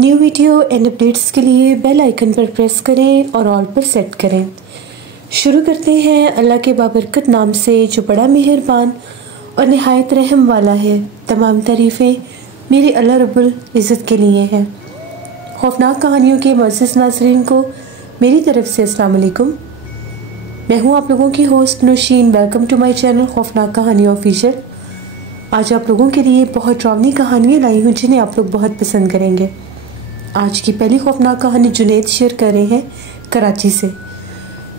New video and updates के लिए bell icon पर प्रेस करें और ऑल पर सेट करें। शुरू करते हैं अल्लाह के बाबरकत नाम से जो बड़ा मेहरबान और नहायत रहम वाला है। तमाम तारीफ़ें मेरे अल्लाह रब्बुल इज़्ज़त के लिए हैं। खौफनाक कहानियों के मुअज़्ज़ज़ नाज़रीन को मेरी तरफ से अस्सलाम वालेकुम। मैं हूँ आप लोगों की host Naushin. Welcome to my channel खौफनाक कहानियाँ ऑफिशियल। आज आप लोगों के लिए बहुत ड्रावनी कहानियाँ लाई हूँ जिन्हें आप लोग बहुत पसंद करेंगे। आज की पहली खौफनाक कहानी जुनैद शेयर कर रहे हैं कराची से।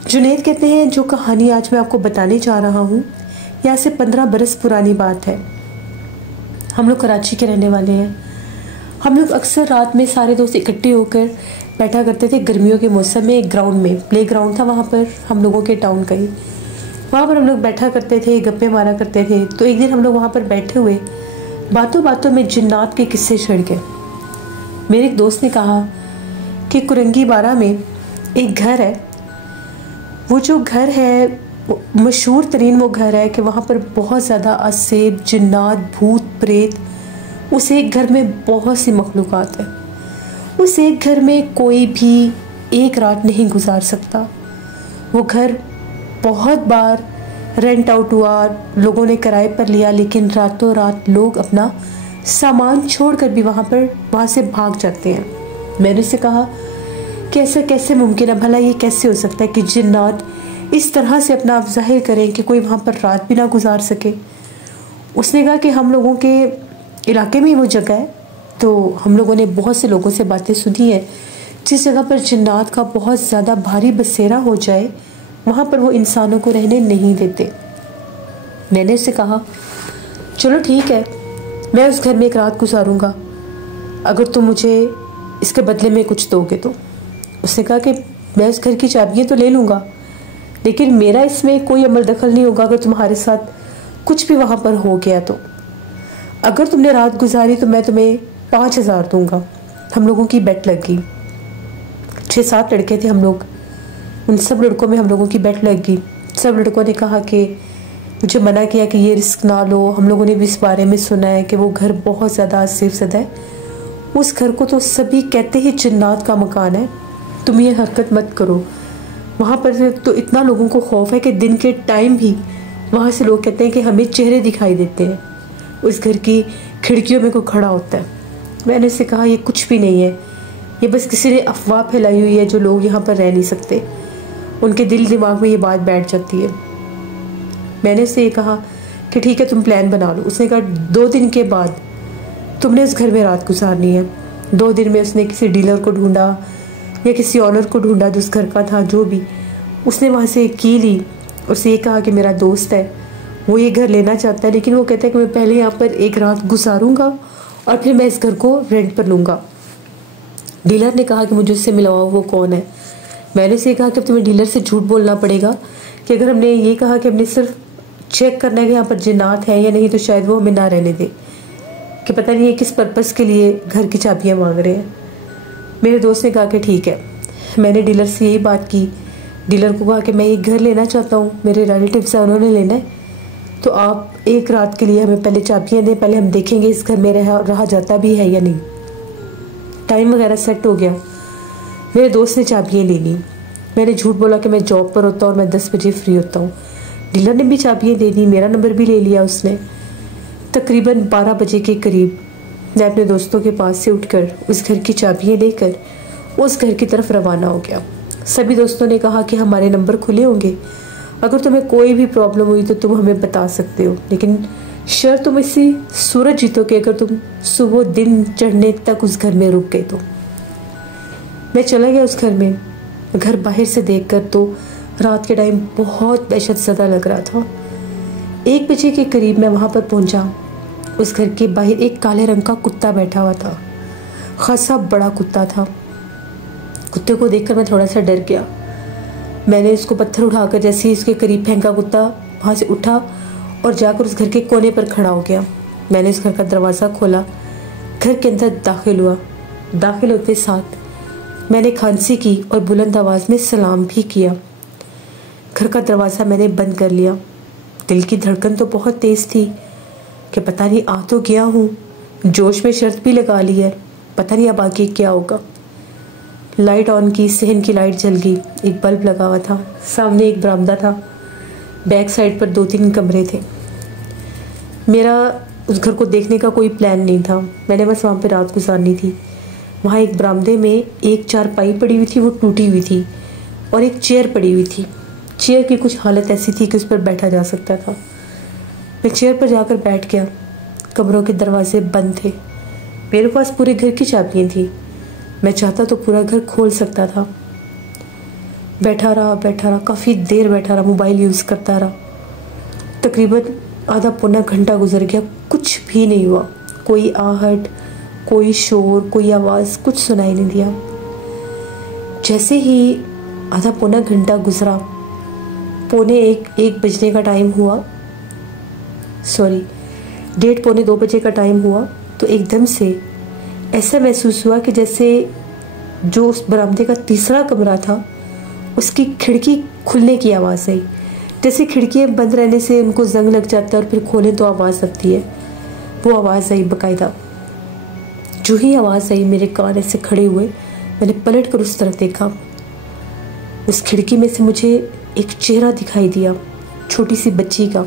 जुनैद कहते हैं जो कहानी आज मैं आपको बताने जा रहा हूँ यहाँ से 15 बरस पुरानी बात है। हम लोग कराची के रहने वाले हैं। हम लोग अक्सर रात में सारे दोस्त इकट्ठे होकर बैठा करते थे। गर्मियों के मौसम में एक ग्राउंड में प्ले ग्राउंड था वहाँ पर हम लोगों के टाउन का ही। वहाँ पर हम लोग बैठा करते थे, गप्पे मारा करते थे। तो एक दिन हम लोग वहाँ पर बैठे हुए बातों बातों में जिन्नात के किस्से छिड़ गए। मेरे एक दोस्त ने कहा कि कुरंगी बारा में एक घर है। वो जो घर है मशहूर तरीन वो घर है कि वहाँ पर बहुत ज़्यादा असेब, जिन्नात, भूत प्रेत, उस एक घर में बहुत सी मखलूक़ात है। उस एक घर में कोई भी एक रात नहीं गुजार सकता। वो घर बहुत बार रेंट आउट हुआ, लोगों ने किराए पर लिया, लेकिन रातों रात लोग अपना सामान छोड़कर भी वहाँ से भाग जाते हैं। मैंने उससे कहा कि ऐसा कैसे मुमकिन है, भला ये कैसे हो सकता है कि जिन्नात इस तरह से अपना आप जाहिर करें कि कोई वहाँ पर रात भी ना गुजार सके। उसने कहा कि हम लोगों के इलाके में वो जगह है, तो हम लोगों ने बहुत से लोगों से बातें सुनी है जिस जगह पर जिन्नात का बहुत ज़्यादा भारी बसेरा हो जाए वहाँ पर वो इंसानों को रहने नहीं देते। मैंने उससे कहा चलो ठीक है, मैं उस घर में एक रात गुजारूंगा अगर तुम मुझे इसके बदले में कुछ दोगे तो। उसने कहा कि मैं उस घर की चाबियाँ तो ले लूँगा, लेकिन मेरा इसमें कोई अमल दखल नहीं होगा अगर तुम्हारे साथ कुछ भी वहाँ पर हो गया तो। अगर तुमने रात गुजारी तो मैं तुम्हें 5,000 दूंगा। हम लोगों की बेट लग गई। 6-7 लड़के थे हम लोग। उन सब लड़कों में हम लोगों की बेट लग गई। सब लड़कों ने कहा कि मुझे मना किया कि ये रिस्क ना लो। हम लोगों ने भी इस बारे में सुना है कि वो घर बहुत ज़्यादा सेफ ज़दा है। उस घर को तो सभी कहते ही जिन्नात का मकान है, तुम ये हरकत मत करो। वहाँ पर तो इतना लोगों को खौफ है कि दिन के टाइम भी वहाँ से लोग कहते हैं कि हमें चेहरे दिखाई देते हैं। उस घर की खिड़कियों में कोई खड़ा होता है। मैंने उससे कहा ये कुछ भी नहीं है, ये बस किसी ने अफवाह फैलाई हुई है जो लोग यहाँ पर रह नहीं सकते। उनके दिल दिमाग में ये बात बैठ जाती है। मैंने उससे ये कहा कि ठीक है तुम प्लान बना लो। उसने कहा 2 दिन के बाद तुमने उस घर में रात गुजारनी है। 2 दिन में उसने किसी डीलर को ढूंढा या किसी ऑनर को ढूंढा जो उस घर का था, जो भी। उसने वहाँ से की ली। उससे ये कहा कि मेरा दोस्त है, वो ये घर लेना चाहता है, लेकिन वो कहता है कि मैं पहले यहाँ पर एक रात गुजारूंगा और फिर मैं इस घर को रेंट पर लूँगा। डीलर ने कहा कि मुझे उससे मिलवाओ, वो कौन है। मैंने उससे कहा कि अब तुम्हें डीलर से झूठ बोलना पड़ेगा कि अगर हमने ये कहा कि हमने सिर्फ चेक करना है कि यहाँ पर जिन्नात है या नहीं, तो शायद वो हमें ना रहने दे, कि पता नहीं है किस पर्पज़ के लिए घर की चाबियाँ मांग रहे हैं। मेरे दोस्त ने कहा कि ठीक है। मैंने डीलर से यही बात की। डीलर को कहा कि मैं एक घर लेना चाहता हूँ, मेरे रिलेटिव्स हैं, उन्होंने लेना है, तो आप एक रात के लिए हमें पहले चाबियाँ दें, पहले हम देखेंगे इस घर में रहा जाता भी है या नहीं। टाइम वगैरह सेट हो गया। मेरे दोस्त ने चाबियाँ ले ली। मैंने झूठ बोला कि मैं जॉब पर होता हूँ और मैं 10 बजे फ्री होता हूँ। डीलर ने भी चाबियाँ दे दी, मेरा नंबर भी ले लिया उसने। तकरीबन 12 बजे के करीब मैं अपने दोस्तों के पास से उठकर उस घर की चाबियाँ लेकर उस घर की तरफ रवाना हो गया। सभी दोस्तों ने कहा कि हमारे नंबर खुले होंगे, अगर तुम्हें कोई भी प्रॉब्लम हुई तो तुम हमें बता सकते हो, लेकिन शर्त तुम इसी सूरज जीतो कि अगर तुम सुबह दिन चढ़ने तक उस घर में रुक गए तो। मैं चला गया उस घर में। घर बाहर से देखकर तो रात के टाइम बहुत दहशत ज़दा लग रहा था। 1 बजे के करीब मैं वहाँ पर पहुँचा। उस घर के बाहर एक काले रंग का कुत्ता बैठा हुआ था। खासा बड़ा कुत्ता था। कुत्ते को देखकर मैं थोड़ा सा डर गया। मैंने उसको पत्थर उठाकर जैसे ही उसके करीब फेंका, कुत्ता वहाँ से उठा और जाकर उस घर के कोने पर खड़ा हो गया। मैंने उस घर का दरवाज़ा खोला, घर के अंदर दाखिल हुआ। दाखिल होते साथ मैंने खांसी की और बुलंद आवाज़ में सलाम भी किया। घर का दरवाज़ा मैंने बंद कर लिया। दिल की धड़कन तो बहुत तेज़ थी कि पता नहीं आ तो गया हूँ। जोश में शर्त भी लगा ली है, पता नहीं अब आगे क्या होगा। लाइट ऑन की, सहन की लाइट जल गई। एक बल्ब लगा हुआ था, सामने एक बरामदा था, बैक साइड पर 2-3 कमरे थे। मेरा उस घर को देखने का कोई प्लान नहीं था, मैंने बस वहाँ पे रात गुजारनी थी। वहाँ एक बरामदे में एक चारपाई पड़ी हुई थी, वो टूटी हुई थी, और एक चेयर पड़ी हुई थी। चेयर की कुछ हालत ऐसी थी कि उस पर बैठा जा सकता था। मैं चेयर पर जाकर बैठ गया। कमरों के दरवाजे बंद थे। मेरे पास पूरे घर की चाबियाँ थी, मैं चाहता तो पूरा घर खोल सकता था। बैठा रहा, काफ़ी देर बैठा रहा, मोबाइल यूज़ करता रहा। तकरीबन आधा पौना घंटा गुजर गया, कुछ भी नहीं हुआ। कोई आहट, कोई शोर, कोई आवाज़, कुछ सुनाई नहीं दिया। जैसे ही आधा पौना घंटा गुजरा, पौने एक बजने का टाइम हुआ, सॉरी 1:30 पौने 2 बजे का टाइम हुआ, तो एकदम से ऐसा महसूस हुआ कि जैसे जो उस बरामदे का तीसरा कमरा था उसकी खिड़की खुलने की आवाज़ आई। जैसे खिड़कियाँ बंद रहने से उनको जंग लग जाता है और फिर खोलें तो आवाज़ लगती है, वो आवाज़ आई बाकायदा। जो ही आवाज़ आई, मेरे कान ऐसे खड़े हुए, मैंने पलट कर उस तरफ देखा। उस खिड़की में से मुझे एक चेहरा दिखाई दिया, छोटी सी बच्ची का।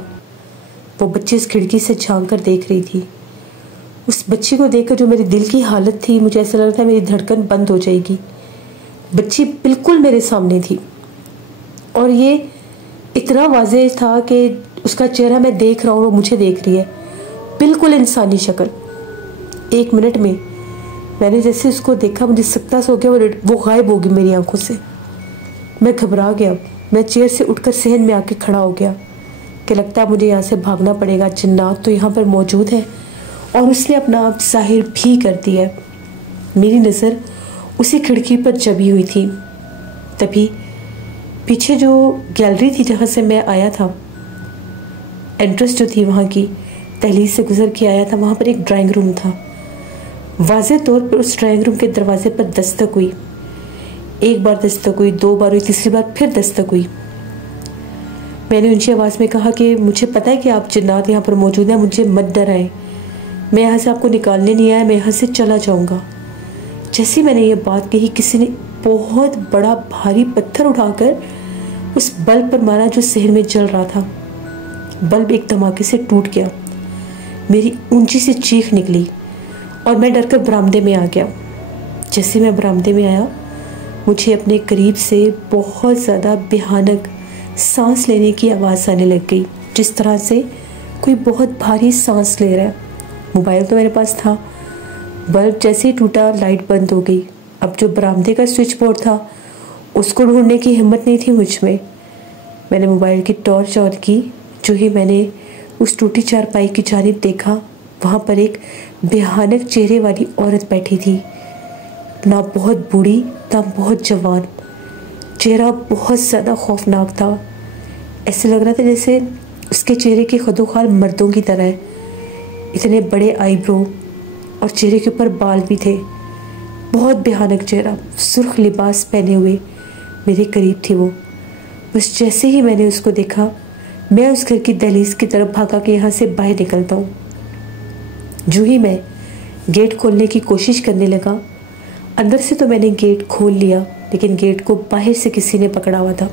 वो बच्ची उस खिड़की से झांक कर देख रही थी। उस बच्ची को देखकर जो मेरे दिल की हालत थी, मुझे ऐसा लग रहा था मेरी धड़कन बंद हो जाएगी। बच्ची बिल्कुल मेरे सामने थी, और ये इतना वाज़ेह था कि उसका चेहरा मैं देख रहा हूँ, वो मुझे देख रही है, बिल्कुल इंसानी शक्ल। 1 मिनट में मैंने जैसे उसको देखा, मुझे सकता सा हो गया, वो गायब होगी मेरी आंखों से। मैं घबरा गया। मैं चेयर से उठकर सहन में आके खड़ा हो गया कि लगता है मुझे यहाँ से भागना पड़ेगा, जिन्नात तो यहाँ पर मौजूद है और उसने अपना आप जाहिर भी कर दिया। मेरी नज़र उसी खिड़की पर जमी हुई थी। तभी पीछे जो गैलरी थी जहाँ से मैं आया था, एंट्रेंस जो थी वहाँ की दहलीज से गुजर के आया था, वहाँ पर एक ड्राइंग रूम था। वाज़े तौर पर उस ड्राइंग रूम के दरवाजे पर दस्तक हुई। 1 बार दस्तक हुई, 2 बार हुई, तीसरी बार फिर दस्तक हुई। मैंने ऊंची आवाज़ में कहा कि मुझे पता है कि आप जिन्नात यहाँ पर मौजूद हैं, मुझे मत डराएं, मैं यहाँ से आपको निकालने नहीं आया, मैं यहाँ से चला जाऊँगा। जैसे मैंने ये बात कही, किसी ने बहुत बड़ा भारी पत्थर उठाकर उस बल्ब पर मारा जो शहर में जल रहा था। बल्ब एक धमाके से टूट गया। मेरी ऊंची सी चीख निकली और मैं डरकर बरामदे में आ गया। जैसे मैं बरामदे में आया, मुझे अपने करीब से बहुत ज़्यादा भयानक सांस लेने की आवाज़ आने लग गई, जिस तरह से कोई बहुत भारी सांस ले रहा है। मोबाइल तो मेरे पास था। बल्ब जैसे ही टूटा, लाइट बंद हो गई। अब जो बरामदे का स्विच बोर्ड था, उसको ढूंढने की हिम्मत नहीं थी मुझ में। मैंने मोबाइल की टॉर्च ऑन की। जो ही मैंने उस टूटी चारपाई की जानिब देखा, वहाँ पर एक भयानक चेहरे वाली औरत बैठी थी, ना बहुत बूढ़ी ना बहुत जवान। चेहरा बहुत ज़्यादा खौफनाक था। ऐसे लग रहा था जैसे उसके चेहरे के खदोखाल मर्दों की तरह है। इतने बड़े आईब्रो और चेहरे के ऊपर बाल भी थे। बहुत भयानक चेहरा, सुर्ख लिबास पहने हुए मेरे करीब थी वो। बस जैसे ही मैंने उसको देखा, मैं उस घर की दहलीज की तरफ भागा कि यहाँ से बाहर निकलता हूँ। जो ही मैं गेट खोलने की कोशिश करने लगा, अंदर से तो मैंने गेट खोल लिया, लेकिन गेट को बाहर से किसी ने पकड़ा हुआ था।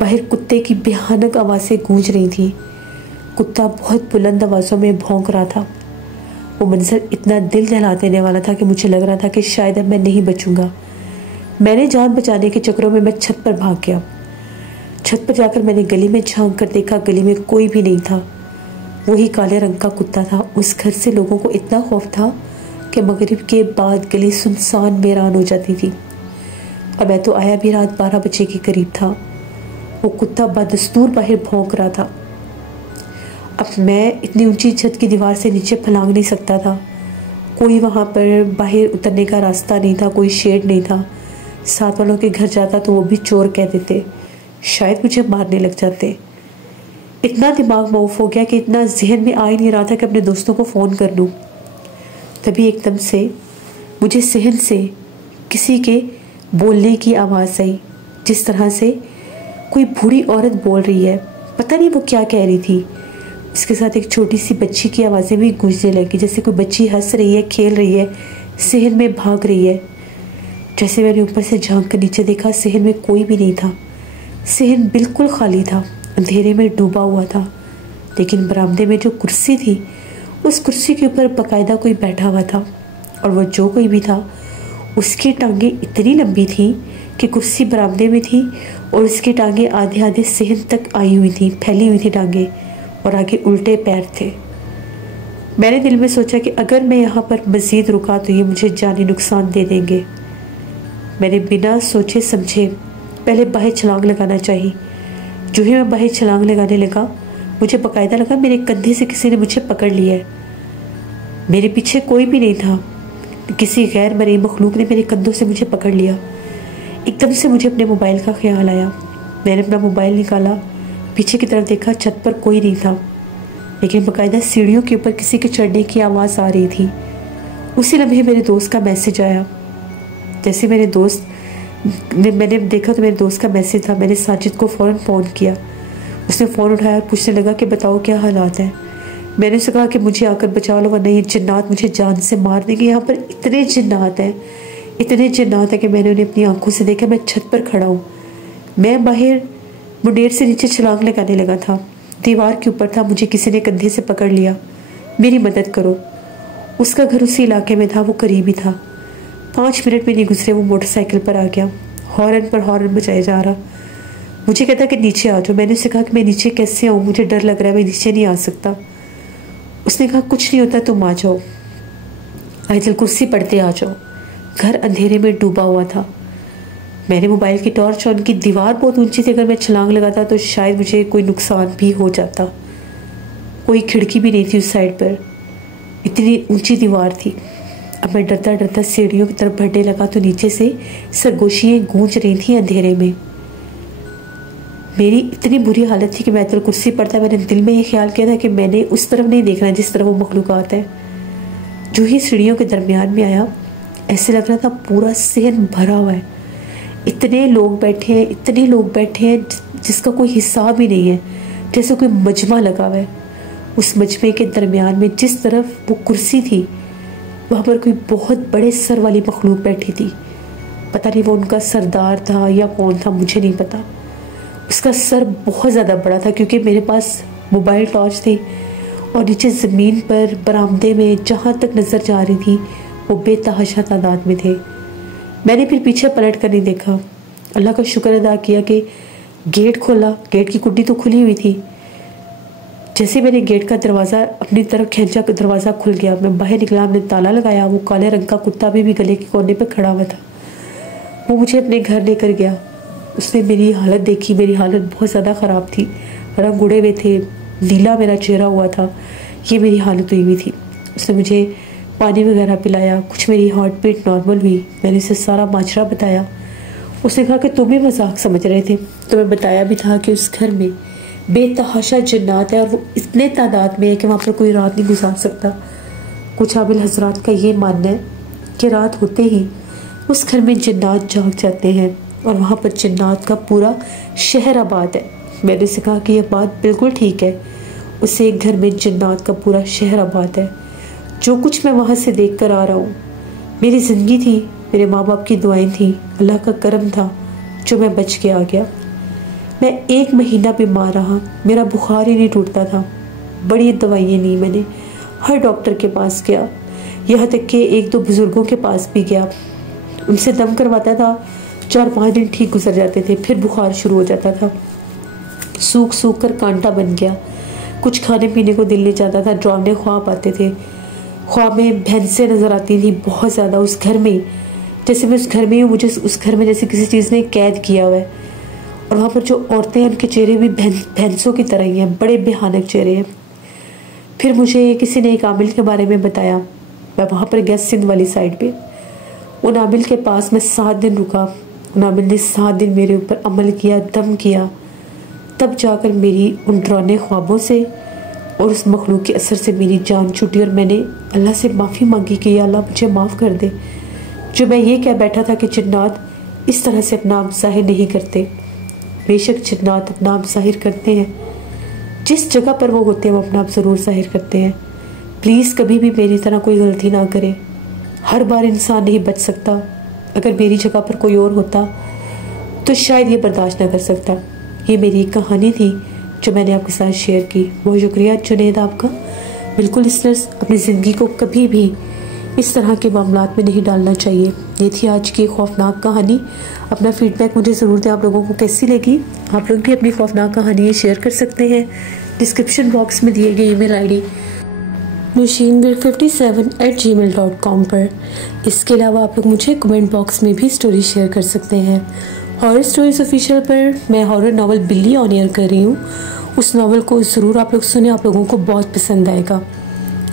बाहर कुत्ते की भयानक आवाज़ें गूंज रही थी। कुत्ता बहुत बुलंद आवाज़ों में भौंक रहा था। वो मंजर इतना दिल दहला देने वाला था कि मुझे लग रहा था कि शायद अब मैं नहीं बचूंगा। मैंने जान बचाने के चक्करों में मैं छत पर भाग गया। छत पर जाकर मैंने गली में झांक कर देखा, गली में कोई भी नहीं था। वही काले रंग का कुत्ता था। उस घर से लोगों को इतना खौफ था कि मगरिब के बाद गली सुनसान वीरान हो जाती थी। अब मैं तो आया भी रात 12 बजे के करीब था। वो कुत्ता बदस्तूर बाहर भौंक रहा था। अब मैं इतनी ऊंची छत की दीवार से नीचे फलांग नहीं सकता था। कोई वहाँ पर बाहर उतरने का रास्ता नहीं था, कोई शेड नहीं था। साथ वालों के घर जाता तो वो भी चोर कह देते, शायद मुझे मारने लग जाते। इतना दिमाग मऊफ हो गया कि इतना जहन में आ ही नहीं रहा था कि अपने दोस्तों को फ़ोन कर लूँ। तभी एकदम से मुझे सहन से किसी के बोलने की आवाज़ आई, जिस तरह से कोई बूढ़ी औरत बोल रही है। पता नहीं वो क्या कह रही थी। इसके साथ एक छोटी सी बच्ची की आवाज़ें भी गूंजने लगी, जैसे कोई बच्ची हंस रही है, खेल रही है, सहन में भाग रही है। जैसे मैंने ऊपर से झांक कर नीचे देखा, सहन में कोई भी नहीं था। सहन बिल्कुल खाली था, अंधेरे में डूबा हुआ था। लेकिन बरामदे में जो कुर्सी थी, उस कुर्सी के ऊपर बाकायदा कोई बैठा हुआ था, और वो जो कोई भी था उसकी टांगें इतनी लंबी थी कि कुर्सी बरामदे में थी और उसकी टांगें आधे आधे सहन तक आई हुई थी, फैली हुई थी टांगें, और आगे उल्टे पैर थे। मैंने दिल में सोचा कि अगर मैं यहाँ पर मज़ीद रुका तो ये मुझे जानी नुकसान दे देंगे। मैंने बिना सोचे समझे पहले बाहर छलांग लगाना चाहिए। जो ही मैं बाहर छलांग लगाने लगा, मुझे बाकायदा लगा मेरे कंधे से किसी ने मुझे पकड़ लिया है। मेरे पीछे कोई भी नहीं था, किसी गैर मरी मखलूक ने मेरे कंधों से मुझे पकड़ लिया। एकदम से मुझे अपने मोबाइल का ख्याल आया। मैंने अपना मोबाइल निकाला, पीछे की तरफ देखा, छत पर कोई नहीं था, लेकिन बाकायदा सीढ़ियों के ऊपर किसी के चढ़ने की आवाज़ आ रही थी। उसी लम्हे मेरे दोस्त का मैसेज आया। जैसे मैंने देखा तो मेरे दोस्त का मैसेज था। मैंने साजिद को फ़ौरन फ़ोन किया। उसने फ़ोन उठाया और पूछने लगा कि बताओ क्या हालात हैं। मैंने उससे कहा कि मुझे आकर बचा लो, वरना ये जिन्नात मुझे जान से मार देंगे। यहाँ पर इतने जिन्नात हैं कि मैंने उन्हें अपनी आंखों से देखा। मैं छत पर खड़ा हूँ। मैं बाहर मुंडेर से नीचे छलांग लगाने लगा था। दीवार के ऊपर था, मुझे किसी ने कंधे से पकड़ लिया। मेरी मदद करो। उसका घर उसी इलाके में था, वो करीबी था। 5 मिनट में नहीं गुजरे वो मोटरसाइकिल पर आ गया, हॉर्न पर हॉर्न बजाया जा रहा। मुझे कहता कि नीचे आ जाओ। मैंने उससे कहा कि मैं नीचे कैसे आऊँ, मुझे डर लग रहा है, मैं नीचे नहीं आ सकता। उसने कहा कुछ नहीं होता, तुम आ जाओ, आयतल कुर्सी पढ़ते आ जाओ। घर अंधेरे में डूबा हुआ था। मैंने मोबाइल की टॉर्च ऑन की। दीवार बहुत ऊंची थी, अगर मैं छलांग लगाता तो शायद मुझे कोई नुकसान भी हो जाता। कोई खिड़की भी नहीं थी उस साइड पर, इतनी ऊंची दीवार थी। अब मैं डरता डरता सीढ़ियों की तरफ बढ़ने लगा तो नीचे से सरगोशियाँ गूंज रही थी अंधेरे में। मेरी इतनी बुरी हालत थी कि मैं तो कुर्सी पर था। मैंने दिल में ये ख्याल किया था कि मैंने उस तरफ नहीं देखना जिस तरफ वो मखलूक़ात है। जो ही सीढ़ियों के दरमियान में आया, ऐसे लग रहा था पूरा सहन भरा हुआ है। इतने लोग बैठे हैं जिसका कोई हिसाब ही नहीं है, जैसे कोई मजमा लगा हुआ है। उस मजमे के दरमियान में जिस तरफ वो कुर्सी थी, वहाँ पर कोई बहुत बड़े सर वाली मखलूक बैठी थी। पता नहीं वो उनका सरदार था या कौन था, मुझे नहीं पता। उसका सर बहुत ज़्यादा बड़ा था, क्योंकि मेरे पास मोबाइल टॉर्च थी और नीचे ज़मीन पर बरामदे में जहाँ तक नज़र जा रही थी वो बेतहाशा तादाद में थे। मैंने फिर पीछे पलट कर नहीं देखा। अल्लाह का शुक्र अदा किया कि गेट खोला। गेट की कुंडी तो खुली हुई थी। जैसे मैंने गेट का दरवाज़ा अपनी तरफ खींचा, दरवाज़ा खुल गया। मैं बाहर निकला, हमने ताला लगाया। वो काले रंग का कुत्ता भी गले के कोने पर खड़ा हुआ था। वो मुझे अपने घर लेकर गया। उसने मेरी हालत देखी। मेरी हालत बहुत ज़्यादा ख़राब थी, रंग उड़े हुए थे, नीला मेरा चेहरा हुआ था। ये मेरी हालत हुई थी। उसने मुझे पानी वगैरह पिलाया। कुछ मेरी हार्ट बीट नॉर्मल हुई। मैंने उसे सारा माजरा बताया। उसने कहा कि तुम भी मजाक समझ रहे थे। तो मैं बताया भी था कि उस घर में बेतहाशा जिन्नात है और वो इतने तादाद में है कि वहाँ पर कोई रात नहीं गुजार सकता। कुछ आबिल हजरात का ये मानना है कि रात होते ही उस घर में जिन्नात जाग जाते हैं और वहाँ पर जिन्नात का पूरा शहर आबाद है। मैंने उसे कहा कि यह बात बिल्कुल ठीक है। उसे एक घर में जिन्नात का पूरा शहर आबाद है। जो कुछ मैं वहाँ से देख कर आ रहा हूँ, मेरी ज़िंदगी थी, मेरे माँ बाप की दुआएं थी, अल्लाह का करम था जो मैं बच के आ गया। मैं 1 महीना बीमार रहा। मेरा बुखार ही नहीं टूटता था। बड़ी दवाइयाँ ली मैंने, हर डॉक्टर के पास गया, यहाँ तक कि 1-2 बुज़ुर्गों के पास भी गया। उनसे दम करवाता था। 4-5 दिन ठीक गुजर जाते थे, फिर बुखार शुरू हो जाता था। सूख सूख कर कांटा बन गया। कुछ खाने पीने को दिल नहीं चाहता था। डरावने ख्वाब आते थे। ख्वाब में भैंसें नज़र आती थी बहुत ज़्यादा उस घर में। जैसे मैं उस घर में हूँ, मुझे उस घर में जैसे किसी चीज़ ने कैद किया हुआ है। और वहाँ पर जो औरतें हैं, उनके चेहरे भी भैंसों की तरह ही हैं, बड़े भयानक चेहरे हैं। फिर मुझे किसी ने एक आमिल के बारे में बताया। मैं वहाँ पर गया सिंध वाली साइड पे। उन आमिल के पास मैं 7 दिन रुका। उन आमिल ने 7 दिन मेरे ऊपर अमल किया, दम किया। तब जाकर मेरी उन डरावने ख्वाबों से और उस मखलूक के असर से मेरी जान छूटी और मैंने अल्लाह से माफ़ी मांगी कि या अल्लाह मुझे माफ़ कर दे। जो मैं ये कह बैठा था कि जिन्नात इस तरह से अपना आप ज़ाहिर नहीं करते। बेशक जिन्नात अपना आप ज़ाहिर करते हैं, जिस जगह पर वो होते हैं वो अपना आप ज़रूर ज़ाहिर करते हैं। प्लीज़ कभी भी मेरी तरह कोई गलती ना करें। हर बार इंसान नहीं बच सकता। अगर मेरी जगह पर कोई और होता तो शायद ये बर्दाश्त ना कर सकता। ये मेरी एक कहानी थी जो मैंने आपके साथ शेयर की। बहुत शुक्रिया जुनैद आपका। बिल्कुल लिसनर्स, अपनी ज़िंदगी को कभी भी इस तरह के मामलात में नहीं डालना चाहिए। ये थी आज की खौफनाक कहानी। अपना फीडबैक मुझे ज़रूर दें, आप लोगों को कैसी लगी। आप लोग भी अपनी खौफनाक कहानियाँ शेयर कर सकते हैं डिस्क्रिप्शन बॉक्स में दिए गए ईमेल आईडी nushinbir57@gmail.com पर। इसके अलावा आप लोग मुझे कमेंट बॉक्स में भी स्टोरी शेयर कर सकते हैं। हॉरर स्टोरीज ऑफिशियल पर मैं हॉरर नावल बिल्ली ऑन एयर कर रही हूँ। उस नावल को ज़रूर आप लोग सुने, आप लोगों को बहुत पसंद आएगा।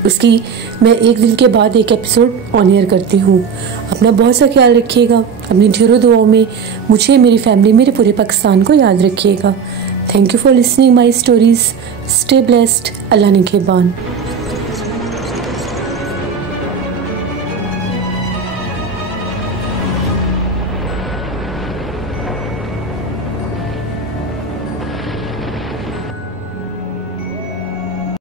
उसकी मैं एक दिन के बाद एक एपिसोड ऑन एयर करती हूँ। अपना बहुत सा ख्याल रखिएगा। अपनी ढेरों दुआओं में मुझे, मेरी फैमिली, मेरे पूरे पाकिस्तान को याद रखिएगा। Thank you for listening my stories. Stay blessed. Allah निगहबान।